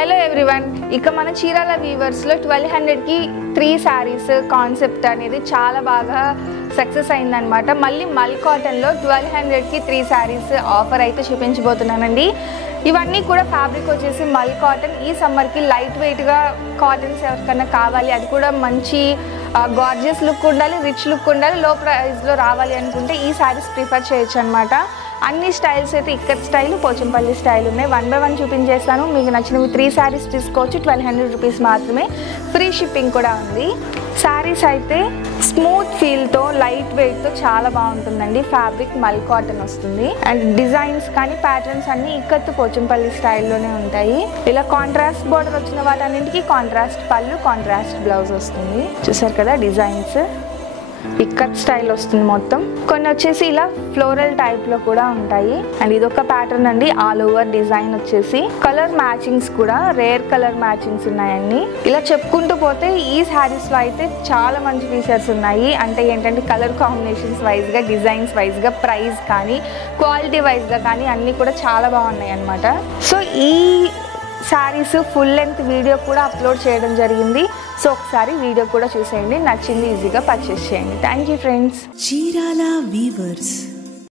Hello everyone, ఇక మన Chirala వీవర్స్లో 1200కి 3 saris concept అనేది చాలా బాగా సక్సెస్ అయిందనమాట. మళ్ళీ మల్ కాటన్లో 1200కి 3 శారీస్ ఆఫర్ అయితే చూపించబోతున్నానండి. ఇవన్నీ కూడా ఫ్యాబ్రిక్ వచ్చేసి మల్ కాటన్. ఈ సమ్మర్కి లైట్ వెయిట్గా కాటన్స్ ఎవరికన్నా కావాలి, అది కూడా మంచి గార్జియస్ లుక్ ఉండాలి, రిచ్ లుక్ ఉండాలి, లో ప్రైస్లో రావాలి అనుకుంటే ఈ శారీస్ ప్రిఫర్ చేయొచ్చు అనమాట. అన్ని స్టైల్స్ అయితే ఇక్కత్ స్టైల్, పోచంపల్లి స్టైల్ ఉన్నాయి. 1 by 1 చూపించేస్తాను. మీకు నచ్చినవి 3 శారీస్ తీసుకోవచ్చు. 1200 రూపీస్ మాత్రమే, ఫ్రీ షిప్పింగ్ కూడా ఉంది. శారీస్ అయితే స్మూత్ ఫీల్తో, లైట్ వెయిట్తో చాలా బాగుంటుందండి. ఫ్యాబ్రిక్ మల్ కాటన్ వస్తుంది. అండ్ డిజైన్స్ కానీ ప్యాటర్న్స్ అన్నీ ఇక్కత్ పోచంపల్లి స్టైల్లోనే ఉంటాయి. ఇలా కాంట్రాస్ట్ బోర్డర్ వచ్చిన వాటన్నింటికి కాంట్రాస్ట్ పళ్ళు, కాంట్రాస్ట్ బ్లౌజ్ వస్తుంది. చూసారు కదా, డిజైన్స్ ఇక్కత్ స్టైల్ వస్తుంది మొత్తం. కొన్ని వచ్చేసి ఇలా ఫ్లోరల్ టైప్ లో కూడా ఉంటాయి. అండ్ ఇదొక ప్యాటర్న్ అండి, ఆల్ ఓవర్ డిజైన్ వచ్చేసి. కలర్ మ్యాచింగ్స్ కూడా రేర్ కలర్ మ్యాచింగ్స్ ఉన్నాయండి. ఇలా చెప్పుకుంటూ పోతే ఈ శారీస్ లో అయితే చాలా మంచి ఫీచర్స్ ఉన్నాయి. అంటే ఏంటంటే కలర్ కాంబినేషన్స్ వైజ్ గా, డిజైన్స్ వైజ్ గా, ప్రైస్ కానీ క్వాలిటీ వైజ్ గా కానీ అన్నీ కూడా చాలా బాగున్నాయి అన్నమాట. సో ఈ శారీస్ ఫుల్ లెంత్ వీడియో కూడా అప్లోడ్ చేయడం జరిగింది. సో ఒకసారి వీడియో కూడా చూసేయండి, నచ్చింది ఈజీగా పర్చేస్ చేయండి. Thank you friends. Chirala weavers.